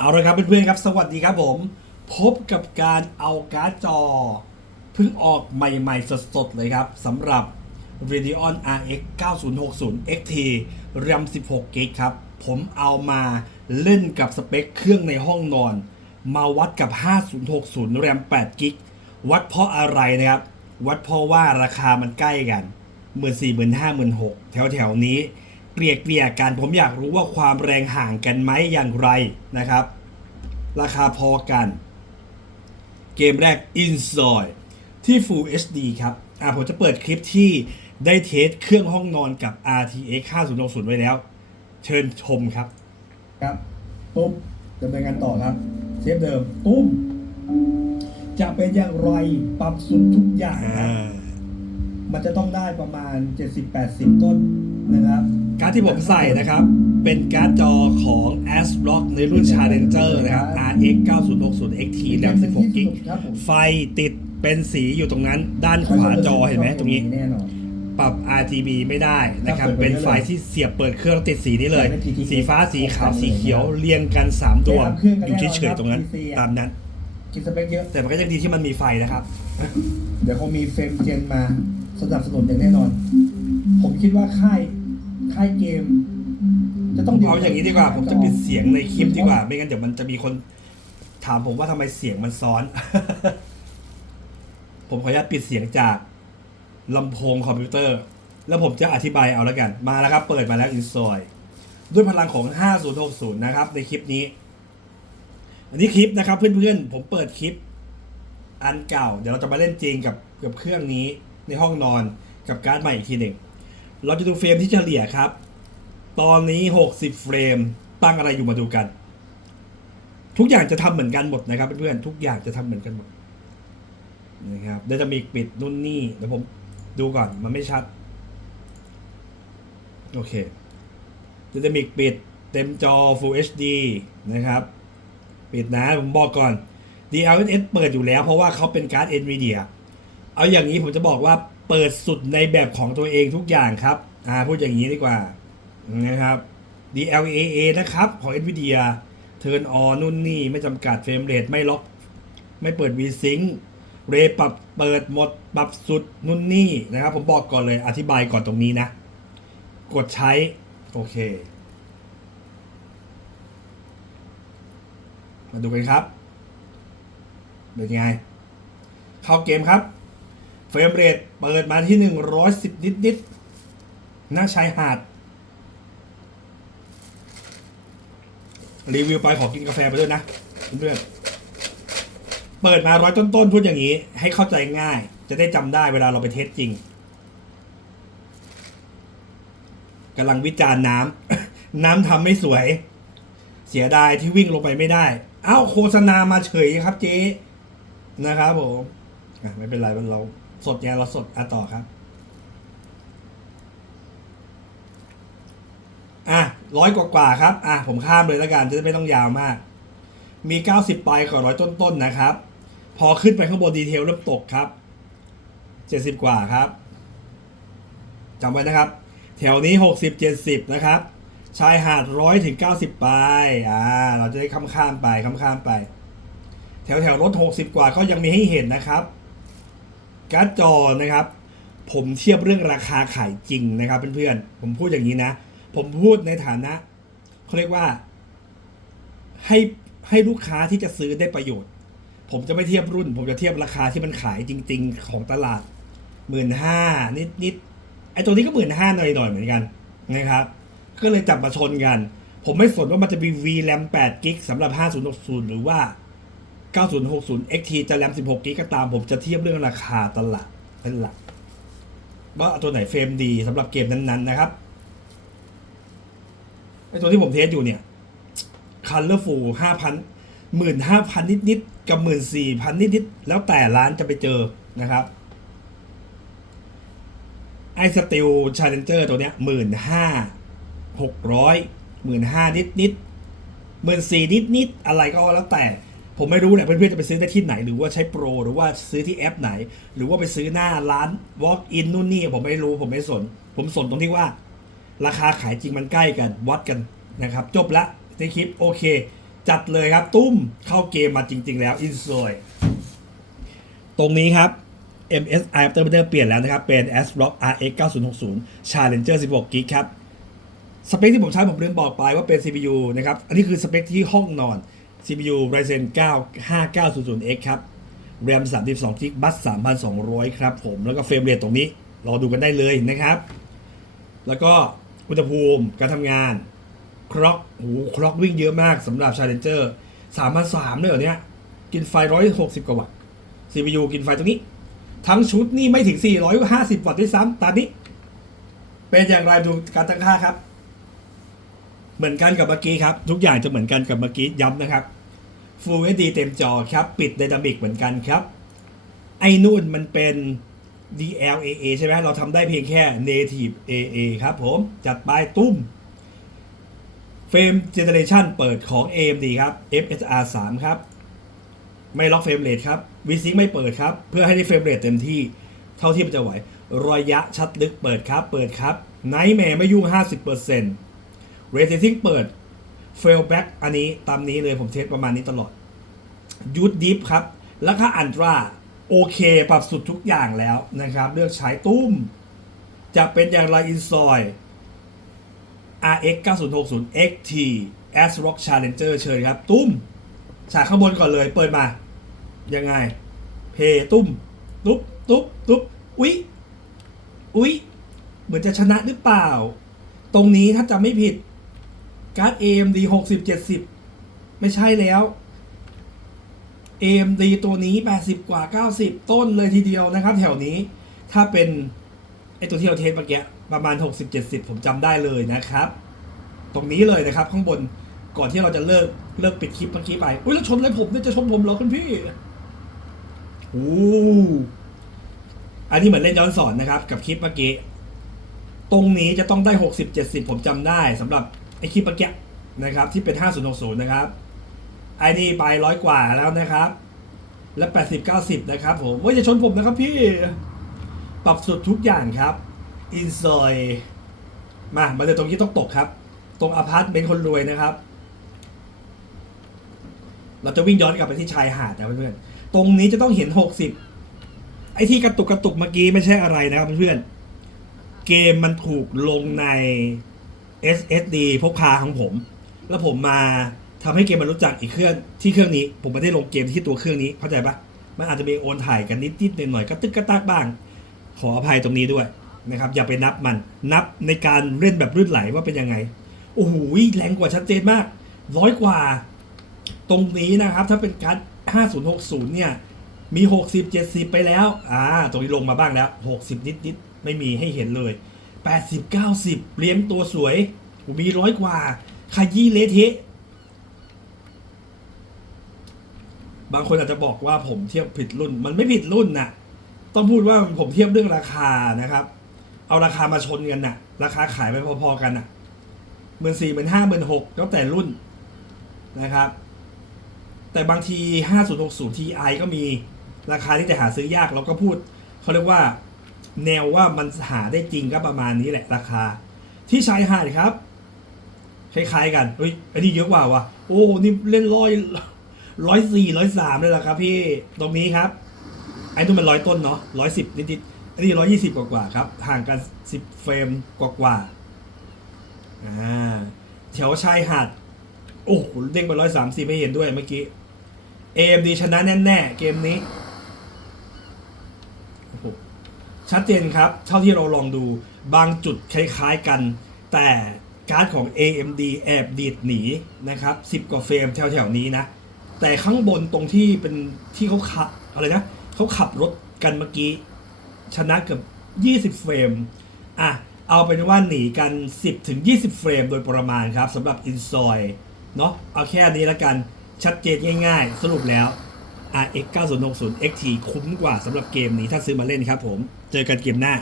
เอาละครับเพื่อนๆครับ สวัสดีครับผม พบกับการเอาการ์ดจอเพิ่งออกใหม่ๆ สดๆ เลยครับสำหรับ Radeon RX 9060 XT RAM 16 GB ครับ ผมเอามาเล่นกับสเปคเครื่องในห้องนอน มาวัดกับ 5060 RAM 8 GB วัดเพราะอะไรนะครับ วัดเพราะว่าราคามันใกล้กันหมื่นสี่หมื่นห้าหมื่นหกแถวๆนี้ กลี่ยเกลี่ยๆกันผมอยากรู้ว่าความแรงห่างกันไหมอย่างไรนะครับ ราคาพอกัน เกมแรก i n s o y ที่ Full HD ครับอ่าผมจะเปิดคลิปที่ได้เทสเครื่องห้องนอนกับ RTX 5060 ไว้แล้ว เชิญชมครับ ครับปุ๊บดำเนินการต่อครับเซฟเดิมตุ้มจะเป็นอย่างไรปรับสุดทุกอย่างครับมันจะต้องได้ประมาณ 70-80 ต้นนะครับ การ์ดที่ผมใส่นะครับ เป็นการ์ดจอของ ASRock ในรุ่น Challenger นะครับ RX 9060 XT RAM 16 g b ครับผมไฟติดเป็นสีอยู่ตรงนั้น ด้านขวาจอเห็นไหมตรงนี้แน่นอนปรับ RGB ไม่ได้นะครับครับเปิดไปเป็นไฟล์ที่เสียบเปิดเครื่องติดสีนี้เลย สีฟ้าสีขาวสีเขียวเรียงกัน3ดวงอยู่เฉยๆตรงนั้น ตามนั้นกินสเปคเยอะ แต่มันก็ยังดีที่มันมีไฟนะครับ เดี๋ยวคงมีเฟรมเจนมาสนับสนุนอย่างแน่นอน ผมคิดว่าค่าย ค่ายเกม จะต้องเอาอย่างนี้ดีกว่า ผมจะปิดเสียงในคลิปดีกว่า ไม่งั้นเดี๋ยวมันจะมีคนถามผมว่าทำไมเสียงมันซ้อน ผมขออนุญาตปิดเสียงจากลำโพงคอมพิวเตอร์ แล้วผมจะอธิบายเอาแล้วกัน มาแล้วครับ เปิดมาแล้วอินซอยด้วยพลังของ 5060 นะครับ ในคลิปนี้ อันนี้คลิปนะครับ เพื่อนๆ ผมเปิดคลิป อันเก่า เดี๋ยวเราจะมาเล่นจริงกับกับเครื่องนี้ในห้องนอนกับการ์ดใหม่อีกทีหนึ่ง เราจะดูเฟรมที่เฉลี่ยครับ ตอนนี้ 60 เฟรม ตั้งอะไรอยู่มาดูกัน ทุกอย่างจะทำเหมือนกันหมดนะครับเพื่อนๆ ทุกอย่างจะทำเหมือนกันหมดนะครับเดี๋ยวจะมีปิดนู่นนี่เดี๋ยวผมดูก่อนมันไม่ชัด โอเคเดี๋ยวจะมีปิดเต็มจอ Full HD นะครับ ปิดนะผมบอกก่อน DLSS เปิดอยู่แล้วเพราะว่าเขาเป็นการ์ด NVIDIA เอาอย่างนี้ผมจะบอกว่า เปิดสุดในแบบของตัวเองทุกอย่างครับอ่าพูดอย่างนี้ดีกว่านะครับ DLAA นะครับ ของ NVIDIA Turn on นู่นนี่ไม่จำกัดเฟรมเรทไม่ล็อก ไม่เปิด VSync เรปรับเปิดหมดปรับสุดนู่นนี่นะครับ ผมบอกก่อนเลยอธิบายก่อนตรงนี้นะ กดใช้ โอเค มาดูกันครับ เป็นไง เข้าเกมครับ เฟรมเรทเปิดมาที่ 110 นิดนิดๆหน้าชายหาด รีวิวไปขอกินกาแฟไปด้วยนะเพื่อนเปิดมาร้อยต้นๆพูดอย่างนี้ ให้เข้าใจง่าย จะได้จำได้เวลาเราไปเทสจริงกำลังวิจารณ์น้ำน้ำทำไม่สวย เสียดายที่วิ่งลงไปไม่ได้เอ้าโฆษณามาเฉยครับเจ๊นะครับผมไม่เป็นไรมันเรา สดไงเราสดอะต่อครับ อะร้อยกว่าครับ อะผมข้ามเลยแล้วกันจะได้ไม่ต้องยาวมาก มี 90 ปลายกว่าร้อยต้นๆนะครับ พอขึ้นไปข้างบนดีเทลเริ่มตกครับ 70 กว่าครับจำไว้นะครับ แถวนี้ 60 70 นะครับ ชายหาดร้อยถึง 90 ปลายอ่าเราจะได้ข้ามข้ามไปข้ามข้ามไป แถวแถวรถ 60 กว่าก็ยังมีให้เห็นนะครับ การ์ดจอนะครับ ผมเทียบเรื่องราคาขายจริงนะครับเพื่อนๆผมพูดอย่างนี้นะ ผมพูดในฐานะเขาเรียกว่า ให้ให้ลูกค้าที่จะซื้อได้ประโยชน์ ผมจะไม่เทียบรุ่น ผมจะเทียบราคาที่มันขายจริง ๆ ของตลาดหมื่นห้านิดนิดๆไอ้ตัวนี้ก็หมื่นห้าหน่อยหน่อยๆเหมือนกันนะครับ ก็เลยจับมาชนกัน ผมไม่สนว่ามันจะมี VRAM 8 g b สำหรับ 5060 หรือว่า 9060 XT จะ RAM 16 g b ก็ตามผมจะเทียบเรื่องราคาตลาดเป็นหลัก ว่าตัวไหนเฟรมดีสำหรับเกมนั้นๆนะครับไอตัวที่ผมเทสอยู่เนี่ย Colorful ห้าพันหมื่นห้าพันนิดๆกับหมื่นสี่พันนิดๆแล้วแต่ร้านจะไปเจอนะครับไอสติลชาเลนเจอร์ตัวเนี้ยหมื่นห้าหกร้อยหมื่นห้านิดๆหมื่นสี่นิดๆอะไรก็แล้วแต่ ผมไม่รู้แหละเพื่อนๆจะไปซื้อได้ที่ไหน หรือว่าใช้โปร หรือว่าซื้อที่แอปไหน หรือว่าไปซื้อหน้าร้าน Walk in นู่นนี่ผมไม่รู้ผมไม่สน ผมสนตรงที่ว่า ราคาขายจริงมันใกล้กันวัดกันนะครับ จบละในคลิปโอเค จัดเลยครับ ตุ้มเข้าเกมมาจริง ๆ แล้วอินซอยตรงนี้ครับ MSI Afterburner เปลี่ยนแล้วนะครับ เป็น ASRock RX 9060 Challenger 16 GB ครับ สเปคที่ผมใช้ผมลืมบอกไปว่าเป็น CPU นะครับ อันนี้คือสเปคที่ห้องนอน CPU Ryzen 9 5900X ครับ RAM 32 GB บัส3,200 ครับผม แล้วก็เฟรมเรทตรงนี้ รอดูกันได้เลยนะครับ แล้วก็อุณหภูมิการทำงาน คล็อกโอ้โหคล็อกวิ่งเยอะมากสำหรับ Challenger 3,300เลยเหรอเนี่ย กินไฟ 160 กว่าวัตต์ CPU กินไฟตรงนี้ ทั้งชุดนี่ไม่ถึง 450 วัตต์ด้วยซ้ำตามนี้ เป็นอย่างไรดูการตั้งค่าครับ เหมือนกันกับเมื่อกี้ครับ ทุกอย่างจะเหมือนกันกับเมื่อกี้ย้ำนะครับ Full HD เต็มจอครับ ปิด Dynamic เหมือนกันครับ ไอ้นู่นมันเป็น DLAA ใช่ไหมเราทำได้เพียงแค่ Native AA ครับผม จัดไปตุ้มเฟรมเจเนเรชันเปิดของ AMD ครับ FSR 3 ครับ ไม่ล็อกเฟรมเรทครับ VSync ไม่เปิดครับ เพื่อให้ได้เฟรมเรทเต็มที่เท่าที่มันจะไหวระยะชัดลึกเปิดครับ เปิดครับ Nightmare ไม่ยุ่ง 50% Ray Tracing เปิด Fail Back อันนี้ตามนี้เลยผมเทสประมาณนี้ตลอดยูดดิฟครับ แล้วก็อันตราโอเค ปรับสุดทุกอย่างแล้วนะครับ เลือกใช้ตุ้ม จะเป็นอย่างไรอินซอย RX 9060 XT ASRock Challenger เชิญครับ ตุ้ม ฉากข้างบนก่อนเลยเปิดมา ยังไง เพตุ้ม ตุ๊บตุ๊บตุ๊บอุ๊ยอุ๊ยเหมือนจะชนะหรือเปล่า ตรงนี้ถ้าจำไม่ผิด การ์ด AMD 60 70 ไม่ใช่แล้ว AMD ตัวนี้ 80 กว่า 90 ต้นเลยทีเดียวนะครับ แถวนี้ถ้าเป็นไอตัวที่เราเทสเมื่อกี้ประมาณ 60 70 ผมจำได้เลยนะครับ ตรงนี้เลยนะครับ ข้างบนก่อนที่เราจะเลิกเลิกปิดคลิปเมื่อกี้ไปอุ้ยแล้วชนอะไรผมเนี่ยจะชนผมเหรอคุณพี่โอ้อันนี้เหมือนเล่นย้อนสอนนะครับ กับคลิปเมื่อกี้ตรงนี้จะต้องได้ 60 70 ผมจำได้สำหรับ ไอคลิปเมื่อกี้นะครับที่เป็น 5060 นะครับไอนี่ไปร้อยกว่าแล้วนะครับ และ 80 90 นะครับผมว่าจะชนผมนะครับพี่ ปรับสุดทุกอย่างครับอินซอยมามาเจอตรงนี้ต้องตกครับ ตรงอพาร์ตเมนต์คนรวยนะครับ เราจะวิ่งย้อนกลับไปที่ชายหาดนะเพื่อนๆตรงนี้จะต้องเห็น 60 ไอ้ที่กระตุกกระตุกเมื่อกี้ไม่ใช่อะไรนะครับเพื่อนๆเกมมันถูกลงใน SSD พกพาของผม แล้วผมมาทำให้เกมมันรู้จักอีกเครื่องที่เครื่องนี้ ผมไม่ได้ลงเกมที่ตัวเครื่องนี้เข้าใจปะมันอาจจะมีโอนถ่ายกันนิดๆหน่อยๆก็ตึกกระตากบ้าง ขออภัยตรงนี้ด้วยนะครับอย่าไปนับมันนับในการเล่นแบบรื่นไหลว่าเป็นยังไงโอ้โหแรงกว่าชัดเจนมากร้อยกว่า ตรงนี้นะครับ ถ้าเป็นการด5060 เนี่ย มี 60 70 ไปแล้ว อ่า ตรงนี้ลงมาบ้างแล้ว 60 นิดนิดๆไม่มีให้เห็นเลย 80 90เลี้ยงตัวสวยมีร้อยกว่าขยี้เละเทะบางคนอาจจะบอกว่าผมเทียบผิดรุ่น มันไม่ผิดรุ่นน่ะต้องพูดว่าผมเทียบเรื่องราคานะครับ เอาราคามาชนกันน่ะ ราคาขายไปพอๆกันน่ะหมื่นสี่หมื่นห้าหมื่นหกแล้วแต่รุ่นนะครับ แต่บางที 5060 Ti ก็มีราคาที่จะหาซื้อยากเราก็พูด เขาเรียกว่า แนวว่ามันหาได้จริงก็ประมาณนี้แหละราคา ที่ชายหาดครับคล้ายๆกันเฮ้ยอันนี้เยอะกว่าวะโอ้นี่เล่นร้อยร้อยสี่ร้อยสามเลยล่ะครับ พี่ตรงนี้ครับไอ้นู่มันร้อยต้นเนาะร้อยสิบนิดๆอันนี้ร้อยยี่สิบกว่าๆครับ ห่างกันสิบเฟรมกว่าๆอ่าแถวชายหาดโอ้เด้งไปร้อยสามสิบไม่เห็นด้วยเมื่อกี้ AMD ชนะแน่ๆเกมนี้โอ้โห ชัดเจนครับ เท่าที่เราลองดูบางจุดคล้ายๆกัน แต่การ์ดของ AMD แอบดีดหนีนะครับ10 กว่าเฟรมแถวๆนี้นะ แต่ข้างบนตรงที่เป็นที่เขาขับอะไรนะเขาขับรถกันเมื่อกี้ ชนะเกือบ20 เฟรมอะเอาเป็นว่าหนีกัน 10ถึง20 เฟรมโดยประมาณครับสำหรับ i n s o y เนาะเอาแค่นี้แล้วกันชัดเจนง่ายๆ สรุปแล้ว RX 9060 XT คุ้มกว่าสำหรับเกมนี้ถ้าซื้อมาเล่นครับผม เจอกันเกมหน้า